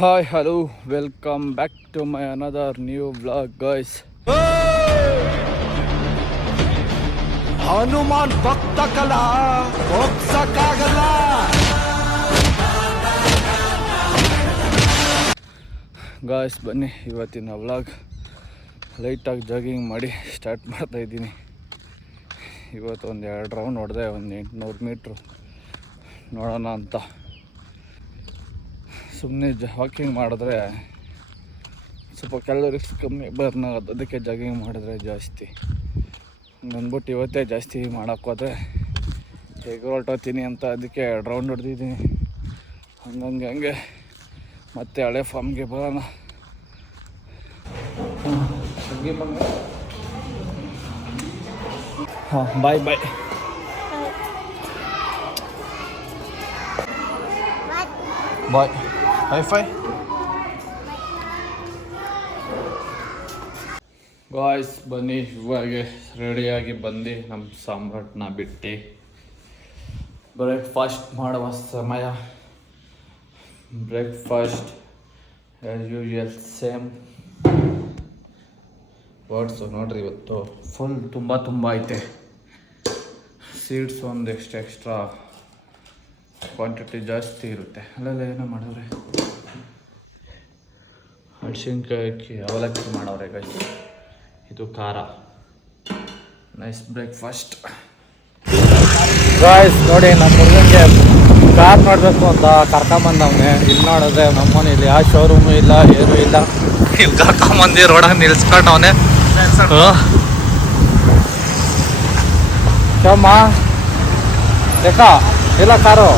Hi, hello, welcome back to my another new vlog, guys. Hanuman ಭಕ್ತ ಕಲಾ ಹೋಗ್ಸಕ್ಕಾಗಲ್ಲ. Guys ಬನ್ನಿ ಇವತ್ತಿನ ವ್ಲಾಗ್ ಲೈಟಾಗಿ ಜಾಗಿಂಗ್ ಮಾಡಿ ಸ್ಟಾರ್ಟ್ ಮಾಡ್ತಾ ಇದ್ದೀನಿ. ಇವತ್ತು ಒಂದು 2 ರೌಂಡ್ ಹೊಡೆದೆ, ಒಂದು 800 ಮೀಟ್ರು ನೋಡೋಣ ಅಂತ. ಸುಮ್ಮನೆ ವಾಕಿಂಗ್ ಮಾಡಿದ್ರೆ ಸ್ವಲ್ಪ ಕ್ಯಾಲೋರೀಸ್ ಕಮ್ಮಿ ಬರ್ನ್ ಆಗೋದು, ಅದಕ್ಕೆ ಜಾಗಿಂಗ್ ಮಾಡಿದ್ರೆ ಜಾಸ್ತಿ. ಅಂದ್ಬಿಟ್ಟು ಇವತ್ತೇ ಜಾಸ್ತಿ ಮಾಡೋಕ್ಕೋದ್ರೆ ಹೇಗೆ ಹೊರಟೋತೀನಿ ಅಂತ ಅದಕ್ಕೆ 2 ರೌಂಡ್ ಹೊಡೆದಿದ್ದೀನಿ. ಹಂಗೆ ಮತ್ತೆ ಹಳೆ ಫಾರ್ಮ್ಗೆ ಬರೋಣ. ಹಾಂ, ಬಾಯ್ ಬಾಯ್. ಬಾಯ್, ಹೈ-ಫೈ. ಗಾಯ್ಸ್ ಬನ್ನಿ, ಇವಾಗ ರೆಡಿಯಾಗಿ ಬಂದು ನಮ್ಮ ಸಾಮ್ರಾಟ್ನ ಬಿಟ್ಟು ಬ್ರೇಕ್ಫಾಸ್ಟ್ ಮಾಡುವ ಸಮಯ. Breakfast as usual same words ನೋಡ್ರಿ. ಇವತ್ತು ಫುಲ್ ತುಂಬ ಐತೆ. ಸೀಡ್ಸ್ ಒಂದು ಎಕ್ಸ್ಟ್ರಾ ಕ್ವಾಂಟಿಟಿ ಜಾಸ್ತಿ ಇರುತ್ತೆ. ಅಲ್ಲೆಲ್ಲ ಏನೋ ಮಾಡವ್ರೆ, ಹಣ್ಸಿನ್ಕಾಯಿ ಅವಲಕ್ಕಿ ಮಾಡವ್ರೆ ಗೈಸ್. ಇದು ಖಾರ. Nice breakfast. ಗಾಯ್ಸ್ ನೋಡಿ, ನಮ್ಮ ಹುಡುಗನಿಗೆ ಕಾರ್ ನೋಡಬೇಕು ಅಂತ ಕರ್ಕೊಂಬಂದವನೆ. ಇಲ್ಲಿ ನೋಡಿದ್ರೆ ನಮ್ಮನೆ ಇಲ್ಲಿ ಯಾವ ಶೋರೂಮು ಇಲ್ಲ, ಏನೂ ಇಲ್ಲ. ಇಲ್ಲಿ ಕರ್ಕೊಂಬಂದು ರೋಡಾಗ ನಿಲ್ಸ್ಕೊಂಡವನೆ. ಶಮ್ಮ ಬೇಕಾ ಇಲ್ಲ ಕಾರು?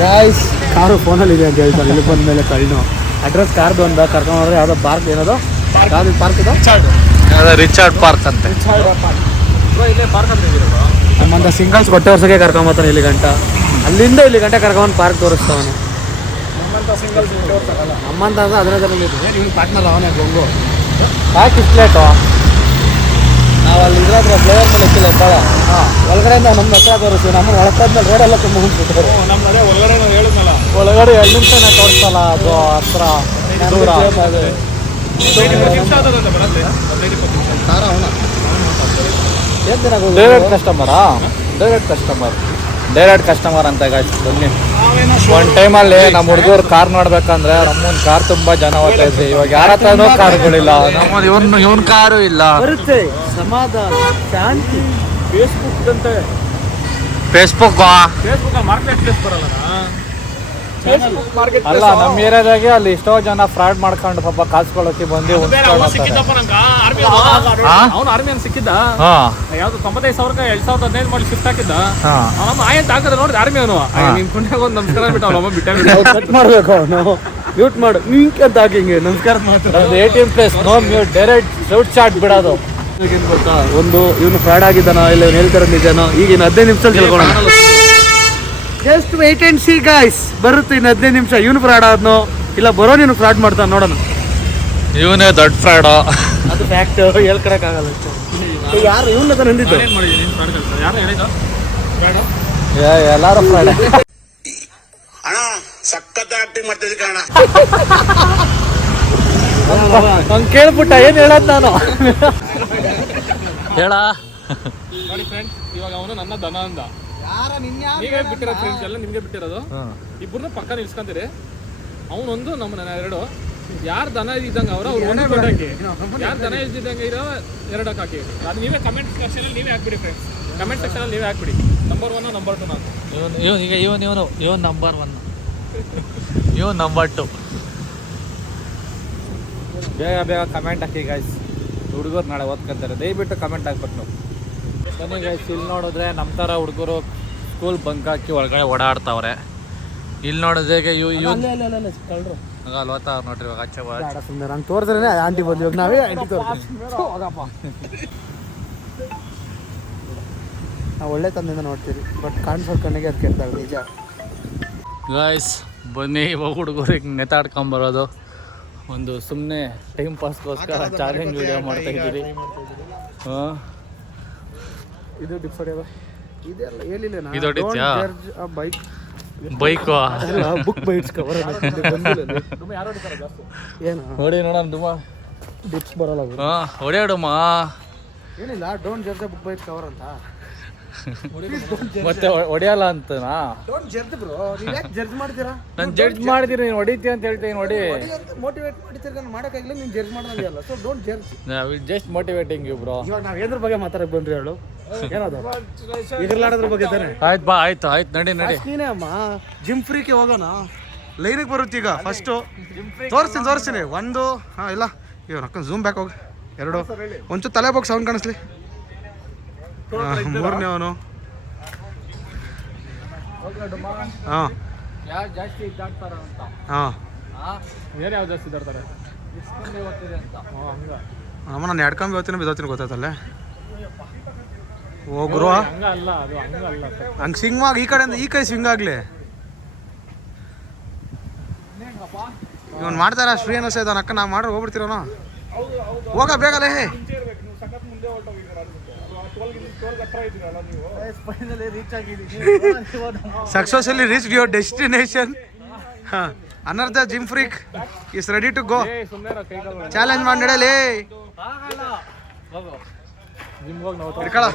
ಗೈಸ್, ಕಾರು ಫೋನಲ್ಲಿ ಇದೆ ಅಂತ ಹೇಳ್ತಾರೆ. ಇಲ್ಲಿ ಬಂದ ಮೇಲೆ ಕಳ್ಳು ಅಡ್ರೆಸ್ ಕಾರ್ದು ಅಂತ ಕರ್ಕೊಂಡ್ರೆ ಯಾವುದೋ ಪಾರ್ಕ್, ಏನದು ಯಾವ್ದು ಪಾರ್ಕ್ ಇದು? ರಿಚರ್ಡ್ ಪಾರ್ಕ್ ಅಂತ. ಇಲ್ಲೇ ಪಾರ್ಕ್ ಅಂತ ನಮ್ಮಂತ ಸಿಂಗಲ್ಸ್ ಹೊಟ್ಟೆ ವರ್ಷಕ್ಕೆ ಕರ್ಕೊಂಬರ್ತಾನೆ ಇಲ್ಲಿ ಗಂಟ. ಅಲ್ಲಿಂದ ಇಲ್ಲಿ ಗಂಟೆ ಕರ್ಕೊಂಬಂದು ಪಾರ್ಕ್ ತೋರಿಸ್ತಾವನು. ನಮ್ಮಂತ ಅದರಲ್ಲಿ ಇವ್ನು ಪಾರ್ಟ್ನರ್ ಅವನೇ ಗೊಂಗು. ಯಾಕೆ ಇಸ್ಲೇಟು? ನಾವು ಅಲ್ಲಿ ಇದ್ರಾದ್ರೆ ಫ್ಲೇವರ್ ಮೇಲೆ ಇಕ್ಕಿಲ್ಲ ಭಾಳ. ಒಳಗಡೆಯಿಂದ ನಮ್ಮ ಹತ್ರ ತೋರಿಸ್ತೀವಿ. ನಮ್ಮ ಒಳಗಾದ್ಮೇಲೆ ರೋಡೆಲ್ಲ ತುಂಬ ಮುಂದ್ಬಿಟ್ಟಿದ್ದಾರೆ. ಒಳಗಡೆ 2 ನಿಮಿಷನೇ ತೋರಿಸ್ತಲ್ಲ, ಅದು ಹತ್ರ ದೂರ. ಡೈರೆಕ್ಟ್ ಕಸ್ಟಮರ್ ಅಂತ ಗಾಯ್ಸ್. ಬನ್ನಿ, ಒಂದು ಟೈಮಲ್ಲಿ ನಮ್ಮ ಹುಡುಗರು ಕಾರ್ ನೋಡ್ಬೇಕಂದ್ರೆ ನಮ್ಮೊಂದು ಕಾರ್ ತುಂಬ ಜನ ಹೋಗ್ತಾ ಇದ್ವಿ. ಇವಾಗ ಯಾರ ಹತ್ರನೂ ಕಾರ್ಗಳಿಲ್ಲ. ನಮ್ಮದು ಇವನ್ ಕಾರು ಇಲ್ಲ. ಬರುತ್ತೆ ಸಮಾಧಾನ, ಶಾಂತಿ. ಫೇಸ್ಬುಕ್ ಮಾರ್ಕೆಟ್ ಪ್ಲೇಸ್ ಬರಲ್ಲ. ಅಲ್ಲ, ನಮ್ಮ ಏರಿಯಾದಾಗೆ ಅಲ್ಲಿ ಎಷ್ಟೋ ಜನ ಫ್ರಾಡ್ ಮಾಡ್ಕೊಂಡು ಪಾಪ ಕಾಸ್ಕೊಳ್ಳೋಕೆ ಬಂದು ಅವನು ಆರ್ಮಿ ಅಂತ ಸಿಕ್ಕಿದ್ದ. ಯಾವ್ದು 95,000 2015 ಮಾಡಿ ಶಿಫ್ಟ್ ಹಾಕಿದ್ದ. ಅವನಮ್ಮ ಆಯ್ತು ಹಾಕದ ನೋಡಿ ಆರ್ಮಿ ಅವನು. ನಿನ್ ಕುಂಡ್ಯಾಗ ಒಂದು ನಮಸ್ಕಾರ ಬಿಟ್ಟು ಅವನಮ್ಮ ಬಿಟ್ಟ ಮಾಡ್ಬೇಕು. ಅವನು ಮ್ಯೂಟ್ ಮಾಡು ನಿಂಕ್ ಅಂತ ಹಾಕಿ ಹಿಂಗೆ ನಮಸ್ಕಾರ ಮಾತಾಡೋದು. ATM place no mute, direct shoot shot ಬಿಡೋದು. ಗೊತ್ತಾ, ಒಂದು ಇವನು ಫ್ರಾಡ್ ಆಗಿದ್ದಾನ ಇಲ್ಲ ಇವ್ನು ಹೇಳ್ತಾರ ನಿಜನೋ, ಈಗ 15 ನಿಮಿಷದಲ್ಲಿ ತಿಳ್ಕೊಳ್ಳೋಣ. Just wait and see guys. ಬರುತ್ತೆ ಇನ್ನು 15 ನಿಮಿಷ. ಇವನು ಫ್ರಾಡ್ ಆದ್ನೋ ಇಲ್ಲ ಬರೋ ನೀನು ಫ್ರಾಡ್ ಮಾಡ್ತಾನೆ ನೋಡೋಣ. ಇವನೇ ದೊಡ್ಡ ಫ್ರಾಡ್. ಅದು ಫ್ಯಾಕ್ಟ್, ಹೇಳ್ಕೊಳಕ್ಕಾಗಲ್ಲ. ಯಾರು ಇವನ್ನ ನಂದಿದ್ದು? ಎಲ್ಲಾರು ಫ್ರಾಡ್. ಹಂಗೆ ಕೇಳ್ಬಿಟ್ಟ ಏನ್ ಹೇಳೋದು ನಾನು. ಹೇಳ ನೋಡಿ ಫ್ರೆಂಡ್ಸ್, ಇವಾಗ ಅವನು ನನ್ನ ದನ ಅಂದ. ನೀವೇ ಬಿಟ್ಟಿರೋ ಫ್ರೆಂಡ್ಸ್ ಎಲ್ಲ ನಿಮ್ಗೆ ಬಿಟ್ಟಿರೋದು. ಇಬ್ಬರನ್ನ ಪಕ್ಕ ನಿಲ್ಸ್ಕೊಂತೀರಿ. ಅವನೊಂದು ನಮ್ಮನ್ನ 2. ಯಾರು ದನ ಇದ್ದಂಗೆ ಅವ್ರು ಹಾಕಿ, ಯಾರು ದನ ಇದ್ದಂಗೆ ಇರೋ 2 ಹಾಕಿ. ಅದು ನೀವೇ ಕಮೆಂಟ್ ಸೆಕ್ಷನಲ್ಲಿ ನೀವೇ ಹಾಕ್ಬಿಡಿ ಫ್ರೆಂಡ್ಸ್. ಕಮೆಂಟ್ ಸೆಕ್ಷನಲ್ಲಿ ನೀವೇ ಹಾಕ್ಬಿಡಿ. ನಂಬರ್ 1 ನಂಬರ್ 2 ನಾನು. Even number 1, even number 2. ಬೇಗ ಕಮೆಂಟ್ ಹಾಕಿ ಗೈಸ್. ಹುಡುಗರು ನಾಳೆ ಓದ್ಕೊಂತಾರೆ, ದಯವಿಟ್ಟು ಕಮೆಂಟ್ ಹಾಕ್ಬಿಟ್ಟು. ಬನ್ನಿ ಗೈಸ್, ಇಲ್ಲಿ ನೋಡಿದ್ರೆ ನಮ್ಮ ಥರ ಹುಡುಗರು ಸ್ಕೂಲ್ ಬಂಕ್ ಹಾಕಿ ಒಳಗಡೆ ಓಡಾಡ್ತಾವ್ರೆ. ಇಲ್ಲಿ ನೋಡಿದ್ರೆ ಅಲ್ವತ್ತ ನೋಡ್ರಿ ಇವಾಗ ಆಚೆ ಸುಮ್ಮನೆ ನಂಗೆ ತೋರಿದ್ರೆ ಆಂಟಿ ಬಂದು ಇವಾಗ ನಾವೇ ಆಂಟಿ ತೋರಿಸ್ತೀವಿ. ನಾವು ಒಳ್ಳೆ ತಂದಿಂದ ನೋಡ್ತೀವಿ, ಬಟ್ ಕಾಣಿಸೋದು ಕಣ್ಣಿಗೆ ಅದು ಕೇಳ್ತಾರೆ ನಿಜ. ಗಾಯ್ಸ್ ಬನ್ನಿ, ಇವಾಗ ಹುಡುಗರಿಗೆ ನೆತಾಡ್ಕೊಂಬರೋದು. ಒಂದು ಸುಮ್ಮನೆ ಟೈಮ್ ಪಾಸ್ಗೋಸ್ಕರ ಚಾಲೆಂಜ್ ವಿಡಿಯೋ ಮಾಡ್ತಾ ಇದ್ದೀರಿ. ಹಾಂ, ಇದು ಡಿಫರೆಂಟ್ ಇದೆಲ್ಲ ಹೇಳಿಲ್ಲ ಇದು bike bike book by its cover ಯಾರು ಹೊಡಿತಾರೆ ಜಾಸ್ತಿ? ಏನು ನೋಡಿ ನೋಡೋಣ ಡುಮ್ಮ. ಡಿಪ್ಸ್ ಬರಲ್ಲ ಗುರು. ಹಾಂ ಹೊಡೆಯಡುಮ್ಮ. ಏನಿಲ್ಲ don't judge book by its cover ಅಂತ. ಮತ್ತೆ ಹೊಡೆಯಲ್ಲ ಅಂತನಾ? Don't judge bro. ನೀವು ಯಾಕೆ ಜರ್ಜ್ ಮಾಡ್ತೀರಾ? ನಾನು ಜಡ್ಜ್ ಮಾಡಿದಿರಿ, ನೀನು ಹೊಡಿತೀಯ ಅಂತ ಹೇಳ್ತೀನಿ. ನೋಡಿ, ಮೋಟಿವೇಟ್ ಮಾಡ್ತೀರ, ನಾನು ಮಾಡೋಕ್ಕಾಗಿಲ್ಲ, ನೀನು ಜಡ್ಜ್ ಮಾಡೋದಿಲ್ಲ. So don't judge. Just motivating you bro. ಇವಾಗ ನಾವು ಏದ್ರ ಬಗ್ಗೆ ಮಾತಾಡಕ್ಕೆ ಬಂದ್ರಿ ಹೇಳು? ಏನದು ಎಗರ್ಲಾಡೋದ್ರ ಬಗ್ಗೆ ತಾನೆ? ಆಯ್ತು ಬಾ, ಆಯ್ತು ನಡಿ. ನೀನೇ ಅಮ್ಮ. ಜಿಮ್ ಫ್ರೀಗೆ ಹೋಗೋಣ. ಲೈನಿಗೆ ಬರುತ್ತೆ ಈಗ. ಫಸ್ಟು ತೋರಿಸ್ತೀನಿ. ಒಂದು ಹಾಂ ಇಲ್ಲ ಇವ್ ಅಕ್ಕ ಝೂಮ್ ಬ್ಯಾಕ್ ಹೋಗಿ. 2 ಒಂಚೂರು ತಲೆ ಬಾಕ್ಸ್ ಸೌಂಡ್ ಕಾಣಿಸ್ಲಿ. 3ನೇ ಅವನು. ಹಾಂ ಯಾರು ಜಾಸ್ತಿ ಇದ್ದಾಡ್ತಾರ ಅಂತ. ಹಾಂ ಬೇರೆ ಯಾವ್ದು ಜಾಸ್ತಿ ಇದ್ದಾಡ್ತಾರೆ? ಅಂತ ಹಂಗ ಅಮ್ಮ ನಾನು ಎಡ್ಕೊಂಬಿ ಹೋಗ್ತೀನಿ ಬಿದ್ದೋಗ್ತೀನಿ ಗೊತ್ತಾಯ್ತಲ್ಲೇ. ಹೋಗ್ರು ಹಂಗ ಅಲ್ಲ, ಅದು ಹಂಗ ಅಲ್ಲ. ಹಂಗೆ ಸ್ವಿಂಗ್ ಆಗಿ ಈ ಕಡೆಯಿಂದ ಈ ಕೈ ಸ್ವಿಂಗ್ ಆಗಲಿ. ಇವನು ಮಾಡ್ತಾರ ಶ್ರೀ ಅನ್ನಿಸ್ತಾ ಇದ್ದಾನ. ಅಕ್ಕ ನಾವು ಮಾಡ್ರೆ ಹೋಗ್ಬಿಡ್ತೀರೋಣ. ಹೋಗ ಬೇಗಲೇ. Successfully reach your destination. ಅನರ್ಧ gym freak is ready to go. Challenge ಮಾಡಿ ನಡೆಯಲಿ. ಇಟ್ಕೊಳ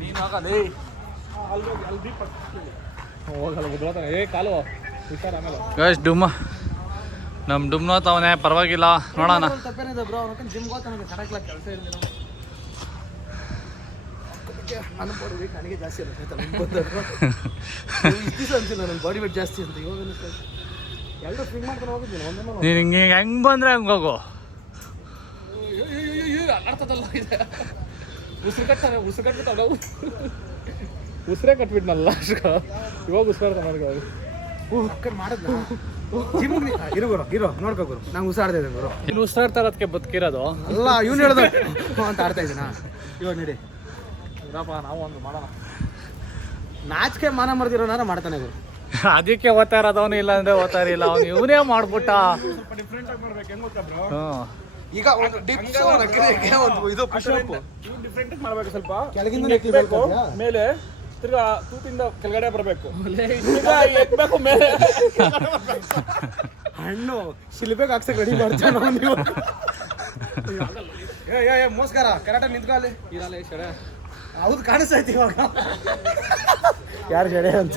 ನೀನು ಆಗಲೇ ಹೋಗಲ್ಲ ಗುದ್ಲತಾನೆ. ಏ ಕಾಲು ಹುಷಾರ್ ಆಮೇಲೆ. ಗೈಸ್ ಡುಮ್ಮ ನಮ್ಮ ಡುಮ್ನೋತವನೇ, ಪರವಾಗಿಲ್ಲ ನೋಡೋಣ. ತಪ್ಪೇನಿದೆ ಬ್ರೋ. ಅವ್ನು ಜಿಮ್ಗೆ ಹೋಗ್ತಾನೆ, ಕರೆಕ್ಟ್ಲಾಗ ಕೆಲಸ ಇಲ್ಲ. ನನಗೆ ಜಾಸ್ತಿ ಅನ್ಸಿಲ್ಲ ನನ್ನ ಬಾಡಿ ವೇಟ್ ಜಾಸ್ತಿ ಅಂತ. ಇವಾಗ ಎಲ್ಲರೂ ಸ್ವಿಂಗ್ ಮಾಡ್ಕೊಂಡು ಹೋಗಿದ್ದೀನಿ. ನೀನು ಹಿಂಗೆ ಹೆಂಗೆ ಬಂದರೆ ಹಂಗೆ ಹೋಗು. ಅರ್ಥದಲ್ಲ ಇದೆ. ಉಸಿರು ಕಟ್ಬಿಟ್ಟು ನಾವು ಉಸಿರೇ ಕಟ್ಬಿಟ್ನಲ್ಲ ಇವಾಗ ಉಸಿರಾಡ್ತ ನನಗೆ ಅವ್ರು ಮಾಡಿದ್ನ ಜಿಮ್ಗೆ ಇರೋ ನೋಡ್ಕೋ ಗುರು. ನಂಗೆ ಉಸಿರಾಡ್ತಾ ಇದ್ದೆ ಗುರು. ನೀನು ಉಸಿರಾಡ್ತಾ ಇರೋದಕ್ಕೆ ಬದುಕಿರೋದು ಅಲ್ಲ ಇವ್ನು ಹೇಳ್ದ ಅಂತ ಆಡ್ತಾ ಇದ್ದೀನ. ಇವಾಗ ನಡಿ ನಾವು ಒಂದು ಮಾಡೋಣ. ನಾಚಿಕೆ ಮಾನ ಮರ್ದಿರೋನಾರ ಮಾಡ್ತಾನೆ ಗುರು. ಅದಕ್ಕೆ ಓದ್ತಾ ಇರೋದು ಅವನು, ಇಲ್ಲ ಅಂದ್ರೆ ಓದ್ತಾ ಇರಲಿಲ್ಲ ಅವನು. ಇವನೇ ಮಾಡ್ಬಿಟ್ಟ. ಸ್ವಲ್ಪ ಡಿಫ್ರೆಂಟ್ ಆಗಿ ಮಾಡ್ಬೇಕು. ಹೆಂಗ್ ಗೊತ್ತಾ ಬ್ರೋ? ಈಗ ಒಂದು ಡಿಪ್ಸ್ ಒಂದು ಇದು ಪುಷ್ ಅಪ್ ಇವ್ ಡಿಫ್ರೆಂಟ್ ಆಗಿ ಮಾಡ್ಬೇಕು. ಸ್ವಲ್ಪ ಕೆಳಗಿಂದ ಎಕ್ಬೇಕು ಮೇಲೆ, ತಿರ್ಗಾ ತೂತಿಂದ ಕೆಳಗಡೆ ಬರಬೇಕು. ಎಕ್ಬೇಕು ಮೇಲೆ. ಹಣ್ಣು ಶಿಲ್ಬೆಗೆ ಹಾಕ್ಸಕ್ಕೆ ರೆಡಿ ಮಾಡ್ತಾನೆ ನೀವು. ಏ ಮೋಸ್ಕರ ಕರೆಕ್ಟಾಗಿ ನಿಂತ್ಕೊಳ್ಳಿ. ಇರಲ್ಲ ಶಡೆ. ಹೌದು ಕಾಣಿಸ್ತೈತಿ ಇವಾಗ. ಯಾರು ಜಡೆ ಅಂತ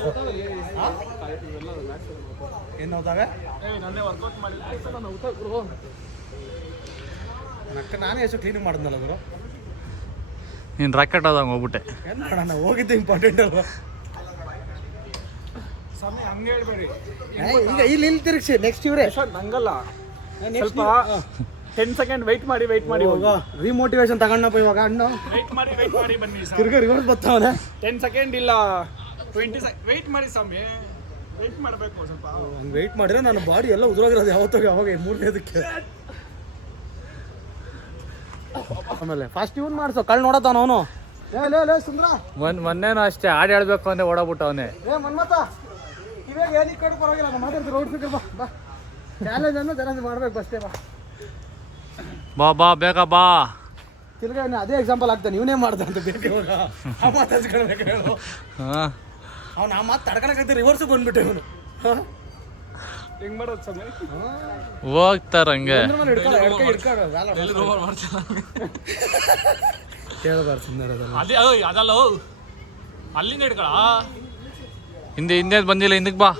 ಏನು ಹೋದಾವೆ? ನನ್ನೇ ವರ್ಕೌಟ್ ಮಾಡಿ ನಕ್ಕ ನಾನೇ ಎಷ್ಟು ಕ್ಲೀನಿಂಗ್ ಮಾಡಿದ್ನಲ್ಲ ಗುರು. ನೀನು ರಾಕೆಟ್ ಆದಂಗೆ ಹೋಗ್ಬಿಟ್ಟೆ. ಏನು ಮಾಡೋಣ, ಹೋಗಿದ್ದು ಇಂಪಾರ್ಟೆಂಟ್ ಅಲ್ವಾ? ಸಮಯ ಹಂಗೆ ಹೇಳ್ಬೇಡಿ. ಈಗ ಇಲ್ಲಿ ತಿರುಗಿಸಿ ನೆಕ್ಸ್ಟ್ ಇವರೇ. ನಂಗಲ್ಲ, ಸ್ವಲ್ಪ 10 ಸೆಕೆಂಡ್ ವೆಯ್ಟ್ ಮಾಡಿ ರಿಮೋಟಿವೇಶನ್ ತಗೊಂಡಪ್ಪ ಇವಾಗ. ಹಣ್ಣು ವೆಯ್ಟ್ ಮಾಡಿ ಬನ್ನಿ. ತಿರ್ಗ ರಿವರ್ಸ್ ಬರ್ತಾವನೆ. 10 ಸೆಕೆಂಡ್ ಇಲ್ಲ 20 ಸೆಕೆಂಡ್ ವೆಯ್ಟ್ ಮಾಡಿ. ಸಮಯ ವೆಯ್ಟ್ ಮಾಡಬೇಕು ಸ್ವಲ್ಪ. ಹಂಗೆ ವೆಯ್ಟ್ ಮಾಡಿದ್ರೆ ನನ್ನ ಬಾಡಿ ಎಲ್ಲ ಉದುರೋಗಿರೋದು ಯಾವಾಗ 3ನೇದಕ್ಕೆ. ಆಮೇಲೆ ಫಸ್ಟ್ ಇವ್ನು ಮಾಡಿಸೋ ಕಳ್ಳು ನೋಡತ್ತಾನ ಅವನು. ಲೇ ಸುಂದ್ರ ಮೊನ್ನೆನೂ ಅಷ್ಟೇ ಹಾಡು ಹೇಳ್ಬೇಕು ಅಂದ್ರೆ ಓಡಾಬಿಟ್ಟ ಅವನೇ. ಮನ್ಮತ ಇವಾಗ ಏನು ಕಡೆ ಪರವಾಗಿಲ್ಲ, ನಾನು ಮಾತಾಡ್ತೀನಿ. ರೋಡ್ ಸಿಕ್ಕರ್ ಬಾ. ಚಾಲೆಂಜ್ ಅನ್ನು ಚೆನ್ನಾಗಿ ಮಾಡ್ಬೇಕು ಬಸ್ಟೇ. ಬಾ ಬೇಗ ಬಾ. ತಿರ್ಗಾ ಅದೇ ಎಕ್ಸಾಂಪಲ್ ಆಗ್ತಾನೆ. ಇವನೇ ಮಾಡ್ದ ಅಂತ ಬೇಕು ಇವಾಗ. ಆ ಮಾತು ಹಚ್ಕೊಳ್ಬೇಕು ಹೇಳು. ಹಾಂ ಅವ್ನು ಆ ಮಾತು ತಡ್ಕೊಳಕೈತೆ ರಿವರ್ಸ್ ಬಂದ್ಬಿಟ್ಟೆ ಇವನು. ಹೆಂಗ್ ಮಾಡೋದು ಸಮಯ? ಹೋಗ್ತಾರಂಗೆ ಕೇಳಬಾರ್ದು ಸುಮ್ಮನೆ ಅದಲ್ಲ, ಅಲ್ಲಿಂದ ಹಿಡ್ಕೊಳ. ಹಿಂದೆ ಬಂದಿಲ್ಲ, ಹಿಂದಕ್ಕೆ ಬಾ.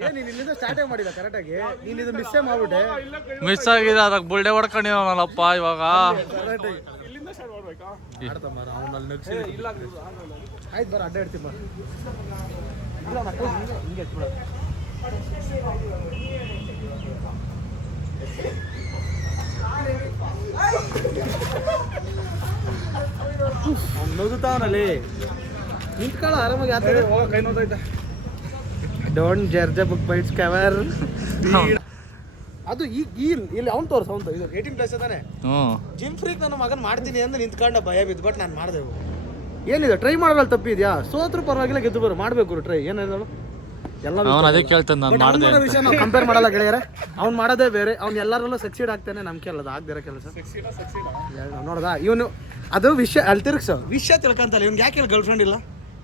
ನೀನು ಇಲ್ಲಿಂದ ಸ್ಟಾರ್ಟೇ ಮಾಡಿಲ್ಲ ಕರೆಕ್ಟಾಗಿ. ನೀನು ಇದು ಮಿಸ್ಸೇ ಮಾಡ್ಬಿಟ್ಟೆ. ಮಿಸ್ ಆಗಿದೆ, ಅದಕ್ಕೆ ಬುಲ್ಡೆ ಹೊಡ್ಕೊಂಡಿವನಲ್ಲಪ್ಪ ಇವಾಗ. ಇಲ್ಲಿಂದ ಸ್ಟಾರ್ಟ್ ಮಾಡ್ಬೇಕಾ? ಅವನಲ್ಲಿ ನಗ್ಸಿ ಇಲ್ಲ ಆಯ್ತು ಬರ ಅಡ್ಡಾಡ್ತೀನಿ ಬರ. ಹಿಂಗೆ ಅವ್ನು ನಗುತ್ತಾವನಲ್ಲಿ. ನಿಂತ್ಕೊಳ್ಳ ಆರಾಮಾಗಿ. ಆತ ಹೋಗ, ಕೈ ನೋದೈತೆ. Don't judge book by its cover. ಅದು ಈಗ ಇಲ್ಲಿ ಅವ್ನು ತೋರ್ಸ ಅವ್ನು ಇದು 18+ ಅದಾನೆ. ಜಿಮ್ ಫ್ರೀಕ್ ನನ್ನ ಮಗನ್ ಮಾಡ್ತೀನಿ ಅಂತ ನಿಂತ್ಕೊಂಡ ಭಯ ಬಿದ್ದು. ಬಟ್ ನಾನು ಮಾಡಿದೆವು. ಏನಿದೆ ಟ್ರೈ ಮಾಡೋದ್ರಲ್ಲಿ ತಪ್ಪಿದ್ಯಾ? ಸೋತ್ರು ಪರವಾಗಿಲ್ಲ, ಗೆದ್ದು ಬರೋ ಮಾಡಬೇಕು ಟ್ರೈ. ಏನಿದೆ ಎಲ್ಲ ಅದೇ ಕೇಳ್ತಾನೆ, ನಾನು ಮಾಡಿದೆ ವಿಷಯ ನಾವು ಕಂಪೇರ್ ಮಾಡಲ್ಲ ಗೆಳೆಯರೆ. ಅವ್ನು ಮಾಡೋದೇ ಬೇರೆ. ಅವ್ನು ಎಲ್ಲರಲ್ಲೂ ಸಕ್ಸೀಡ್ ಆಗ್ತಾನೆ. ನಮ್ಗೆ ಅಲ್ಲ ಅದು ಆಗದಿರೋ ಕೆಲಸ. ನೋಡ್ದಾ ಇವನು ಅದು ವಿಷಯ ಅಲ್ಲಿ ತಿರುಗ್ಸೋ ವಿಷಯ ತಿಳ್ಕೊಂತಲ್ಲ ಇವ್ನಿಗೆ ಯಾಕೆ ಗರ್ಲ್ ಫ್ರೆಂಡ್ ಇಲ್ಲ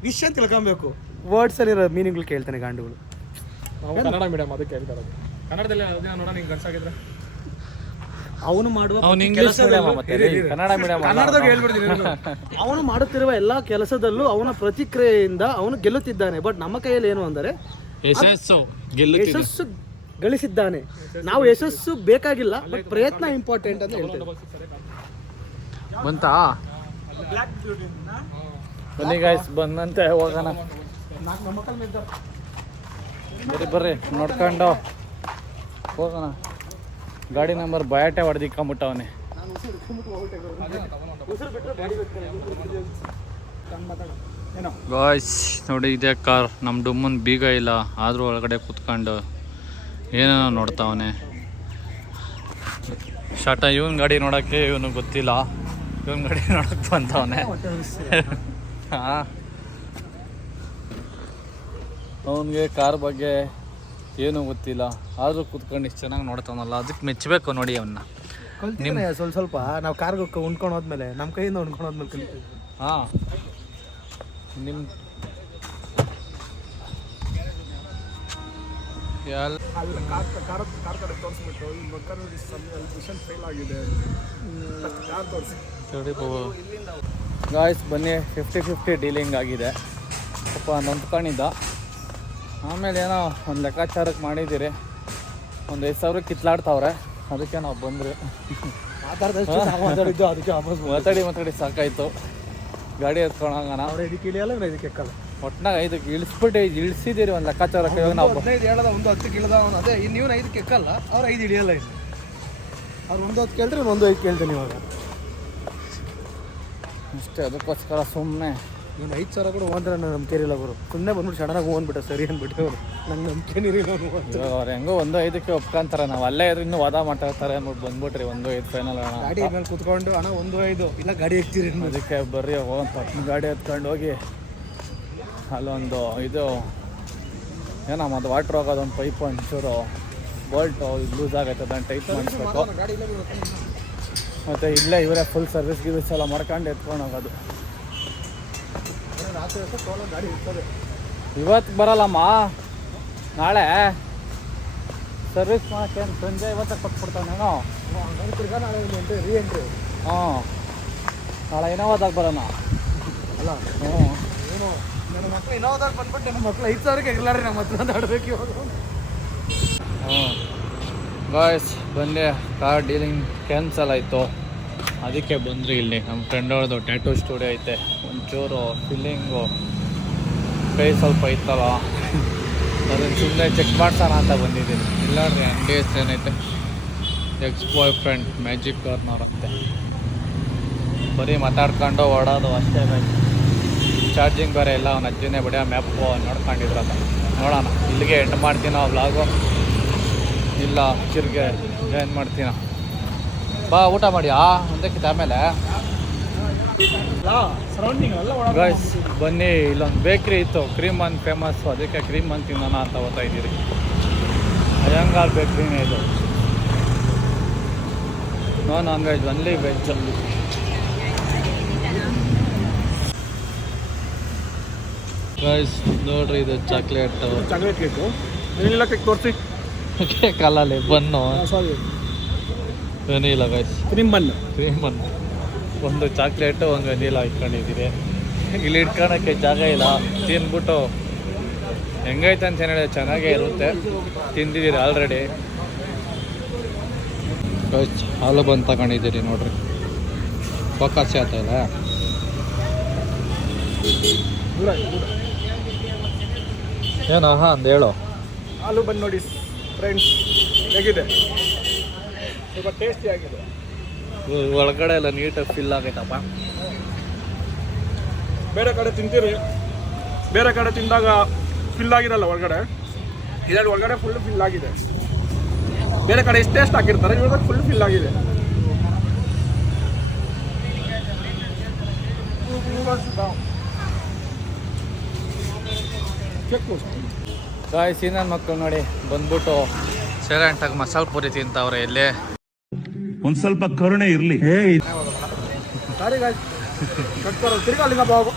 ವಿಷಯ ತಿಳ್ಕೊಬೇಕು ವರ್ಡ್ಸಲ್ಲಿರೋ ಮೀನಿಂಗ್ಗಳು ಕೇಳ್ತಾನೆ ಗಾಂಡುಗಳು. ನಾವು ಕನ್ನಡ ಮೀಡಿಯಂ ಅದಕ್ಕೆ ಹೇಳ್ತಾ ಇರೋದು. ಕನ್ನಡದಲ್ಲಿ ಅದನ್ನ ನೋಡೋಣ ಹಿಂಗೆ ಗಂಡ್ಸಾಗಿದ್ರೆ ಅವನು ಮಾಡುವ ಅವ್ನು ಇಂಗ್ಲೀಷ್ ಮೀಡಿಯಮ್ ಮತ್ತೆ ಕನ್ನಡ ಮೀಡಿಯಂ ಕನ್ನಡದಾಗ ಹೇಳ್ಬಿಡ್ತೀನಿ ಅವನು ಮಾಡುತ್ತಿರುವ ಎಲ್ಲ ಕೆಲಸದಲ್ಲೂ ಅವನ ಪ್ರತಿಕ್ರಿಯೆಯಿಂದ ಅವನು ಗೆಲ್ಲುತ್ತಿದ್ದಾನೆ. ಬಟ್ ನಮ್ಮ ಕೈಯಲ್ಲಿ ಏನು ಅಂದರೆ ಯಶಸ್ಸು ಯಶಸ್ಸು ಗಳಿಸಿದ್ದಾನೆ. ನಾವು ಯಶಸ್ಸು ಬೇಕಾಗಿಲ್ಲ ಬಟ್ ಪ್ರಯತ್ನ ಇಂಪಾರ್ಟೆಂಟ್ ಅಂತ ಹೇಳ್ತೇವೆ. ಬಂತಾ ಬನ್ನಿ ಗಾಯ್ಸ್ ಬಂದಂತೆ ಹೋಗೋಣ. ಬರ್ರಿ ನೋಡ್ಕೊಂಡು ಹೋಗೋಣ. ಗಾಡಿ ನಂಬರ್ ಬಯಾಟೆ ಹೊಡೆದಿಕ್ಕೊಂಬಿಟ್ಟವನೇ. ಗಾಯ್ಸ್ ನೋಡಿ ಇದೇ ಕಾರ್ ನಮ್ಮ ಡುಮ್ಮನ್ ಬೀಗ ಇಲ್ಲ ಆದರೂ ಒಳಗಡೆ ಕೂತ್ಕೊಂಡು ಏನೇನೋ ನೋಡ್ತಾವನೆ. ಶಾಟ ಇವನ್ ಗಾಡಿ ನೋಡೋಕ್ಕೆ ಇವನು ಗೊತ್ತಿಲ್ಲ, ಇವನ್ ಗಾಡಿ ನೋಡಕ್ಕೆ ಬಂತವನೆ. ಹಾಂ ಅವನಿಗೆ ಕಾರ್ ಬಗ್ಗೆ ಏನೂ ಗೊತ್ತಿಲ್ಲ ಆದರೂ ಕೂತ್ಕೊಂಡು ಇಷ್ಟು ಚೆನ್ನಾಗಿ ನೋಡ್ತಾವನಲ್ಲ, ಅದಕ್ಕೆ ಮೆಚ್ಚಬೇಕು ನೋಡಿ ಅವನ್ನ. ನಿಮ್ಮ ಸ್ವಲ್ಪ ಸ್ವಲ್ಪ ನಾವು ಕಾರ್ಗೆ ಉಣ್ಕೊಂಡು ಹೋದ್ಮೇಲೆ ನಮ್ಮ ಕೈಯಿಂದ ಉಣ್ಕೊಂಡು ಹೋದ್ಮೇಲೆ ಕಲಿತೀವಿ. ಹಾಂ ನಿಮ್ಮ ಗಾಯ್ಸ್ ಬನ್ನಿ 50-50 ಡೀಲಿಂಗ್ ಆಗಿದೆ. ಸ್ವಲ್ಪ ನೊಂದ್ಕೊಂಡಿದ್ದ, ಆಮೇಲೆ ಏನೋ ಒಂದು ಲೆಕ್ಕಾಚಾರಕ್ಕೆ ಮಾಡಿದ್ದೀರಿ. ಒಂದು 5,000 ಕಿತ್ಲಾಡ್ತಾವ್ರೆ, ಅದಕ್ಕೆ ನಾವು ಬಂದ್ರಿ. ಮಾತಾಡಿದ್ದು ಅದಕ್ಕೆ ವಾಪಸ್ ಮಾತಾಡಿ ಸಾಕಾಯಿತು. ಗಾಡಿ ಎತ್ಕೊಂಡೋಗೋಣ. ಅವ್ರು ಇದಕ್ಕೆ ಇಳಿಯಲ್ಲ ಇವ್ರು ಇದಕ್ಕೆ ಎಕ್ಕಲ್ಲ. ಒಟ್ನಾಗ 5ಕ್ಕೆ ಇಳಿಸಿದ್ದೀರಿ ಒಂದು ಲೆಕ್ಕಾಚಾರಕ್ಕೆ. ಇವಾಗ ನಾವು 15 ಹೇಳದ ಒಂದು 10ಕ್ಕೆ ಇಳಿದ ಅವನು. ಅದೇ ಇನ್ನು ಇವನು 5ಕ್ಕೆ ಎಕ್ಕಲ್ಲ, ಅವ್ರು 5 ಇಳಿಯಲ್ಲ. ಇನ್ನು ಅವ್ರು 1 10 ಕೇಳ್ತಾರೆ, ಇವ್ನು 1 5 ಕೇಳ್ತಾನೆ ಇವಾಗ ಅಷ್ಟೇ. ಅದಕ್ಕೋಸ್ಕರ ಸುಮ್ಮನೆ ಇವ್ನು 5,000 ಕೂಡ ಹೋದ್ರೆ ನಾನು ನಂಬಿಕೆ ಇರಲಿಲ್ಲ ಅವರು. ಸುಮ್ಮನೆ ಬಂದ್ಬಿಟ್ಟು ಸಡನ್ನಾಗಿ ಹೋಗ್ಬಿಟ್ಟ ಸರಿ ಅಂದ್ಬಿಟ್ಟು ಅವರು. ನಂಗೆ ನಂಬಿಕೆ ಇರಲಿಲ್ಲ. ಇವಾಗ ಅವ್ರು ಹೆಂಗೋ 1.5ಕ್ಕೆ ಒಪ್ಕೊಂತಾರೆ. ನಾವು ಅಲ್ಲೇ ಇದ್ರೆ ಇನ್ನೂ ವಾದ ಮಾಡ್ತಾ ಅಂದ್ಬಿಟ್ಟು ಬಂದ್ಬಿಟ್ರಿ 1.5 ಫೈನಲ್ ಅಣ್ಣ. ಗಾಡಿ ಮೇಲೆ ಕೂತ್ಕೊಂಡು ಅಣ್ಣ 1.5 ಇಲ್ಲ ಗಾಡಿ ಎಕ್ತೀರಿ. ಅದಕ್ಕೆ ಬರ್ರಿ ಹೋಗಂತ ಗಾಡಿ ಎತ್ಕೊಂಡು ಹೋಗಿ ಅಲ್ಲೊಂದು ಇದು ಏನೋ ಮತ್ತು ವಾಟ್ರ್ ಹೋಗೋದು ಒಂದು ಪೈಪ್ ಒಂಚೂರು ಬೋಲ್ಟು ಲೂಸ್ ಆಗೈತೆ, ಅದನ್ನು ಟೈಟ್ ಮಾಡಿಸ್ಬೇಕು. ಮತ್ತು ಇಲ್ಲೇ ಇವರೇ ಫುಲ್ ಸರ್ವಿಸ್ ಗಿವಿಸ್ ಎಲ್ಲ ಮಾಡ್ಕೊಂಡು ಎತ್ಕೊಂಡು ಹೋಗೋದು. ಗಾಡಿ ಇರ್ತದೆ ಇವತ್ತು ಬರಲ್ಲಮ್ಮ, ನಾಳೆ ಸರ್ವಿಸ್ ಮಾಡೋಕ್ಕೇನು ಸಂಜೆ ಇವತ್ತೇ ಕೊಟ್ಬಿಡ್ತಾನೇನೋ. ತಿರ್ಗಾ ನಾಳೆ ರೀ ಎಂಟ್ರಿ. ಹಾಂ ನಾಳೆ ಇನೋವಾದಾಗ ಬರೋಣ ಅಲ್ಲ ಹ್ಞೂ. ಏನು ನನ್ನ ಮಕ್ಕಳು ಇನೋವಾದಾಗ ಬಂದ್ಬಿಟ್ಟು ನನ್ನ ಮಕ್ಕಳು 5,000ಕ್ಕೆ ಇರಲಾರ್ರಿ ನಮ್ಮ ಹತ್ರ ಅಂತ ಆಡ್ಬೇಕು ಇವಾಗ. ಹ್ಞೂ ಗಾಯ್ಸ್ ಬಂದೆ. ಕಾರ್ ಡೀಲಿಂಗ್ ಕ್ಯಾನ್ಸಲ್ ಆಯಿತು, ಅದಕ್ಕೆ ಬಂದ್ರಿ ಇಲ್ಲಿ. ನಮ್ಮ ಫ್ರೆಂಡ್ ಅವ್ರದ್ದು ಟ್ಯಾಟೂ ಸ್ಟುಡಿಯೋ ಐತೆ. ಒಂಚೂರು ಫಿಲ್ಲಿಂಗು ಕೈ ಸ್ವಲ್ಪ ಇತ್ತಲ್ಲ, ಅದನ್ನು ಸುಮ್ಮನೆ ಚೆಕ್ ಮಾಡ್ಸೋಣ ಅಂತ ಬಂದಿದ್ದೀನಿ. ಇಲ್ಲ ರೀ ಅಂಗಡಿ ಹೆಸ್ರು ಏನೈತೆ, X boy friend magic corner ಅಂತೆ. ಬರೀ ಮಾತಾಡ್ಕೊಂಡು ಓಡೋದು ಅಷ್ಟೇ. ಚಾರ್ಜಿಂಗ್ ಬೇರೆ ಇಲ್ಲ. ಅವ್ನ ಅಜ್ಜಿನೇ ಬಡಿಯೋ ಮ್ಯಾಪ್ ನೋಡ್ಕೊಂಡಿದ್ರಲ್ಲ. ನೋಡೋಣ, ಇಲ್ಲಿಗೆ ಎಂಡ್ ಮಾಡ್ತೀನೋ ವ್ಲಾಗು, ಇಲ್ಲ ಚಿರ್ಗೆ ಜಾಯಿನ್ ಮಾಡ್ತೀನ. ಬಾ ಊಟ ಮಾಡಿ ಒಂದಕ್ಕಿಂತ ಆಮೇಲೆ ಗೈಸ್ ಬನ್ನಿ. ಇಲ್ಲೊಂದು ಬೇಕ್ರಿ ಇತ್ತು, ಕ್ರೀಮ್ ಬನ್ ಫೇಮಸ್ಸು, ಅದಕ್ಕೆ ಕ್ರೀಮ್ ಬನ್ ತಿನ್ನೋಣ ಅಂತ ಓದ್ತಾ ಇದ್ದೀರಿ. ಅಯ್ಯಂಗಾರ್ ಬೇಕ್ರಿನೇ ಇದು. No non veg, only veg. Guys ನೋಡ್ರಿ, ಇದು ಚಾಕ್ಲೇಟ್ ಕೇಕು ಏನಿಲ್ಲ, ಕೇಕ್ ತೋರಿಸಿ. ಕೇಕ್ ಅಲ್ಲಲ್ಲಿ bun vanilla guys, cream bun. ಒಂದು ಚಾಕ್ಲೇಟು ಒಂದು ವೆನಿಲ್ಲ ಇಟ್ಕೊಂಡಿದ್ದೀರಿ. ಇಲ್ಲಿ ಇಟ್ಕೊಳಕ್ಕೆ ಜಾಗ ಇಲ್ಲ. ತಿಂದ್ಬಿಟ್ಟು ಹೆಂಗೈತೆ ಅಂತ ಹೇಳಿ ಚೆನ್ನಾಗೇ ಇರುತ್ತೆ. ತಿಂದಿದ್ದೀರಿ ಆಲ್ರೆಡಿ. ಗೈಸ್ ಹಾಲು ಬಂದು ತಗೊಂಡಿದ್ದೀರಿ ನೋಡ್ರಿ. ಫೋಕಸ್ ಆಗ್ತಾ ಇಲ್ಲ. ಏನೋ ಹಾಂ ಅಂದು ಹೇಳು. ಹಾಲು ಬಂದು ನೋಡಿ ಫ್ರೆಂಡ್ಸ್, ಹೇಗಿದೆ? ಸ್ವಲ್ಪ ಟೇಸ್ಟಿ ಆಗಿದೆ. ಒಳಗಡೆ ಎಲ್ಲ ನೀಟಾಗಿ ಫಿಲ್ ಆಗೈತಪ್ಪ. ಬೇರೆ ಕಡೆ ತಿಂತೀರಿ, ಬೇರೆ ಕಡೆ ತಿಂದಾಗ ಫಿಲ್ ಆಗಿರಲ್ಲ ಒಳಗಡೆ. ಇದರಲ್ಲಿ ಒಳಗಡೆ ಫುಲ್ ಫಿಲ್ ಆಗಿದೆ. ಬೇರೆ ಕಡೆ ಎಷ್ಟು ಟೇಸ್ಟ್ ಹಾಕಿರ್ತಾರೆ, ಇವಾಗ ಫುಲ್ ಫಿಲ್ ಆಗಿದೆ. ಗಾಯ್ಸ್ ನನ್ನ ಮಕ್ಕಳು ನೋಡಿ ಬಂದ್ಬಿಟ್ಟು ಸೈಲೆಂಟಾಗಿ ಮಸಾಲೆ ಪೂರಿ ತಿಂತವ್ರೆ. ಎಲ್ಲೇ ಒಂದ್ ಸ್ವಲ್ಪ ಕರುಣೆ ಇರ್ಲಿ. ಸಾರಿ ಗಾಯ್ಸ್, ತಿರ್ಗಿ ಅಲ್ಲಿಂದ ಬಾಗು